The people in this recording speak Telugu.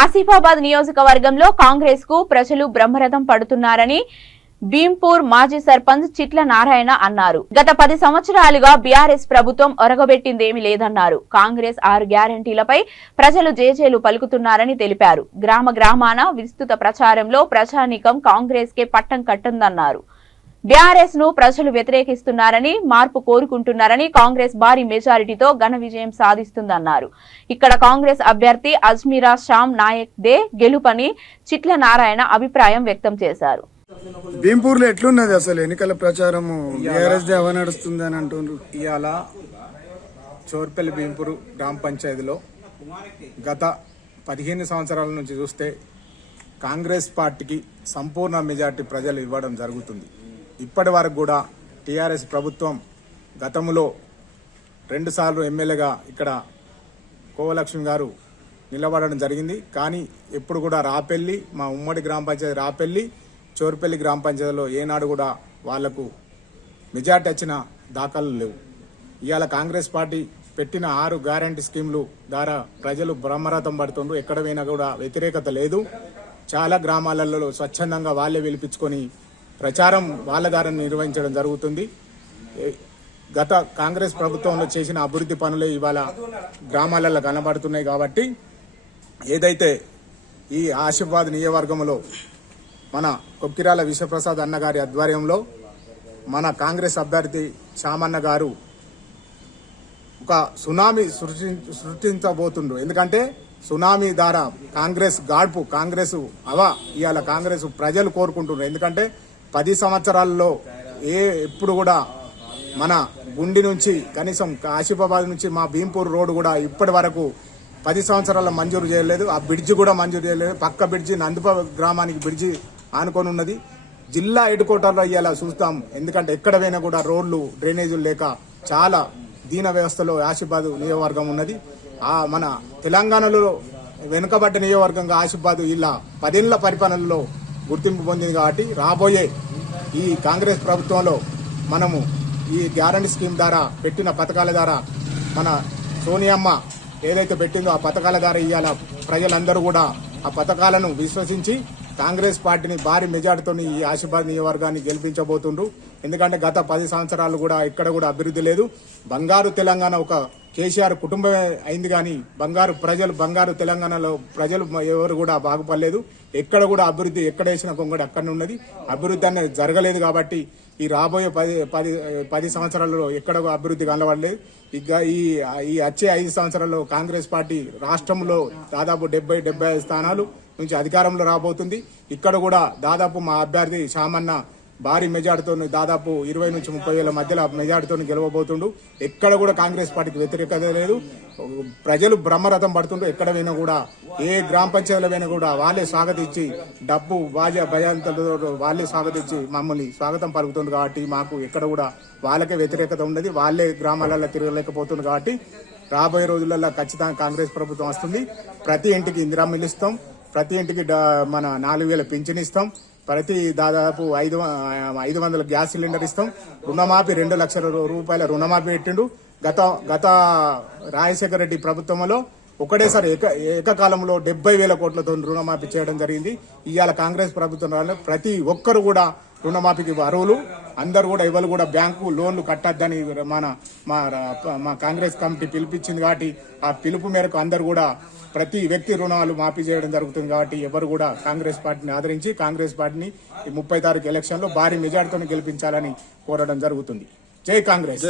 ఆసిఫాబాద్ నియోజకవర్గంలో కాంగ్రెస్ కు ప్రజలు బ్రహ్మరథం పడుతున్నారని భీంపూర్ మాజీ సర్పంచ్ చిట్ల నారాయణ అన్నారు. గత 10 సంవత్సరాలుగా బీఆర్ఎస్ ప్రభుత్వం ఒరగబెట్టిందేమీ లేదన్నారు. కాంగ్రెస్ 6 గ్యారంటీలపై ప్రజలు జేజేలు పలుకుతున్నారని తెలిపారు. గ్రామాన విస్తృత ప్రచారంలో ప్రజానీకం కాంగ్రెస్ కే పట్టం కట్టిందన్నారు. బీఆర్ఎస్ ను ప్రజలు వ్యతిరేకిస్తున్నారని, మార్పు కోరుకుంటున్నారని, కాంగ్రెస్ భారీ మెజారిటీతో ఘన విజయం సాధిస్తుందన్నారు. ఇక్కడ కాంగ్రెస్ అభ్యర్థి అజ్మీరా షామ్ నాయక్ దే గెలుపని చిట్ల నారాయణ అభిప్రాయం వ్యక్తం చేశారు. భీంపూర్ లో ఎట్లున్నది అసలు ఎన్నికల ప్రచారం? బీఆర్ఎస్ దేవ నడుస్తుంది అని అంటున్నారు. ఇవాళ చోర్పల్లి భీంపూర్ గ్రామ పంచాయతీలో గత 15 సంవత్సరాల నుంచి చూస్తే కాంగ్రెస్ పార్టీకి సంపూర్ణ మెజార్టీ ప్రజలు ఇవ్వడం జరుగుతుంది. ఇప్పటి వరకు కూడా టీఆర్ఎస్ ప్రభుత్వం గతంలో 2 సార్లు ఎమ్మెల్యేగా ఇక్కడ కోవలక్ష్మి గారు నిలబడడం జరిగింది. కానీ ఎప్పుడు కూడా రాపెల్లి, మా ఉమ్మడి గ్రామ పంచాయతీ రాపెల్లి, చోర్పల్లి గ్రామ పంచాయతీలో ఏనాడు కూడా వాళ్లకు మెజార్టీ వచ్చిన దాఖలు లేవు. ఇవాళ కాంగ్రెస్ పార్టీ పెట్టిన 6 గ్యారంటీ స్కీమ్లు ద్వారా ప్రజలు బ్రహ్మరథం పడుతుండ్రు. ఎక్కడ పోయినా కూడా వ్యతిరేకత లేదు. చాలా గ్రామాలలో స్వచ్ఛందంగా వాళ్లే పిలిపించుకొని ప్రచారం వాళ్ళ ద్వారా నిర్వహించడం జరుగుతుంది. గత కాంగ్రెస్ ప్రభుత్వంలో చేసిన అభివృద్ధి పనులే ఇవాళ గ్రామాలలో కనబడుతున్నాయి. కాబట్టి ఏదైతే ఈ ఆసిఫాబాద్ నియోజకవర్గంలో మన కొక్కిరాల విశ్వప్రసాద్ అన్నగారి ఆధ్వర్యంలో మన కాంగ్రెస్ అభ్యర్థి చామన్న గారు ఒక సునామీ సృష్టించబోతుండ్రు. ఎందుకంటే సునామీ ద్వారా కాంగ్రెస్ గాడ్పు, కాంగ్రెస్ ఇవాళ కాంగ్రెస్ ప్రజలు కోరుకుంటున్నారు. ఎందుకంటే 10 సంవత్సరాల్లో ఎప్పుడు కూడా మన గుండి నుంచి కనీసం ఆసిఫాబాద్ నుంచి మా భీంపూర్ రోడ్డు కూడా ఇప్పటి వరకు 10 సంవత్సరాల మంజూరు చేయలేదు. ఆ బ్రిడ్జి కూడా మంజూరు చేయలేదు. పక్క బ్రిడ్జి నందుప గ్రామానికి బ్రిడ్జి ఆనుకొని ఉన్నది. జిల్లా హెడ్ క్వార్టర్లో ఇవాళ చూస్తాం. ఎందుకంటే ఎక్కడ పోయినా కూడా రోడ్లు, డ్రైనేజీలు లేక చాలా దీన వ్యవస్థలో ఆసిఫాబాద్ నియోజకవర్గం ఉన్నది. మన తెలంగాణలో వెనుకబడ్డ నియోజకవర్గంగా ఆసిఫాబాద్ ఇలా 10 ఏళ్ల పరిపాలనలో గుర్తింపు పొందింది. కాబట్టి రాబోయే ఈ కాంగ్రెస్ ప్రభుత్వంలో మనము ఈ గ్యారంటీ స్కీమ్ ద్వారా పెట్టిన పథకాల ద్వారా మన సోనియమ్మ ఏదైతే పెట్టిందో ఆ పథకాల ద్వారా ఇవాళ ప్రజలందరూ కూడా ఆ పథకాలను విశ్వసించి కాంగ్రెస్ పార్టీని భారీ మెజార్టీతో ఈ ఆసిఫాబాద్ నియోజకవర్గాన్ని గెలిపించబోతుండ్రు. ఎందుకంటే గత 10 సంవత్సరాలు కూడా ఇక్కడ కూడా అభివృద్ధి లేదు. బంగారు తెలంగాణ ఒక కేసీఆర్ కుటుంబమే అయింది. కానీ బంగారు తెలంగాణలో ప్రజలు ఎవరు కూడా బాగుపడలేదు. ఎక్కడ కూడా అభివృద్ధి ఎక్కడ వేసిన కొంగడి అక్కడనే ఉన్నది. అభివృద్ధి అనేది జరగలేదు. కాబట్టి ఈ రాబోయే 10 సంవత్సరాలలో ఎక్కడ అభివృద్ధి కనబడలేదు. ఇక ఈ వచ్చే 5 సంవత్సరాల్లో కాంగ్రెస్ పార్టీ రాష్ట్రంలో దాదాపు 70-75 స్థానాలు నుంచి అధికారంలో రాబోతుంది. ఇక్కడ కూడా దాదాపు మా అభ్యర్థి శామన్న భారీ మెజార్టీతో దాదాపు 20 నుంచి 30 వేల మధ్యలో మెజార్టీతో గెలవబోతుండు. ఎక్కడ కూడా కాంగ్రెస్ పార్టీకి వ్యతిరేకత లేదు. ప్రజలు బ్రహ్మరథం పడుతుండ్రు. ఎక్కడ పోయినా కూడా ఏ గ్రామ పంచాయతీలో పోయినా కూడా వాళ్ళే స్వాగతించి డబ్బు భయాంతలతో వాళ్ళే స్వాగతించి మమ్మల్ని స్వాగతం పలుకుతుంది. కాబట్టి మాకు ఎక్కడ కూడా వాళ్ళకే వ్యతిరేకత ఉన్నది. వాళ్ళే గ్రామాలలో తిరగలేకపోతుంది. కాబట్టి రాబోయే రోజులలో ఖచ్చితంగా కాంగ్రెస్ ప్రభుత్వం వస్తుంది. ప్రతి ఇంటికి ఇందిరమ్మ ఇల్లు ఇస్తాం. ప్రతి ఇంటికి మన 4,000 పింఛన్ ఇస్తాం. ప్రతి దాదాపు 500 గ్యాస్ సిలిండర్ ఇస్తాం. రుణమాఫీ 2 లక్షల రూపాయల రుణమాఫీ పెట్టిండు. గత రాజశేఖర రెడ్డి ప్రభుత్వంలో ఒకటేసారి ఏకకాలంలో 70,000 కోట్లతో రుణమాఫీ చేయడం జరిగింది. ఇవాళ కాంగ్రెస్ ప్రభుత్వం ప్రతి ఒక్కరు కూడా రుణమాఫీకి అర్హులు. అందరు కూడా ఎవరు కూడా బ్యాంకు లోన్లు కట్టద్దని మా కాంగ్రెస్ కమిటీ పిలిపించింది. కాబట్టి ఆ పిలుపు మేరకు అందరు కూడా ప్రతి వ్యక్తి రుణాలు మాఫీ చేయడం జరుగుతుంది. కాబట్టి ఎవరు కూడా కాంగ్రెస్ పార్టీని ఆదరించి కాంగ్రెస్ పార్టీని 30 తారీఖు ఎలక్షన్ లో భారీ మెజార్టీతో గెలిపించాలని కోరడం జరుగుతుంది. జై కాంగ్రెస్.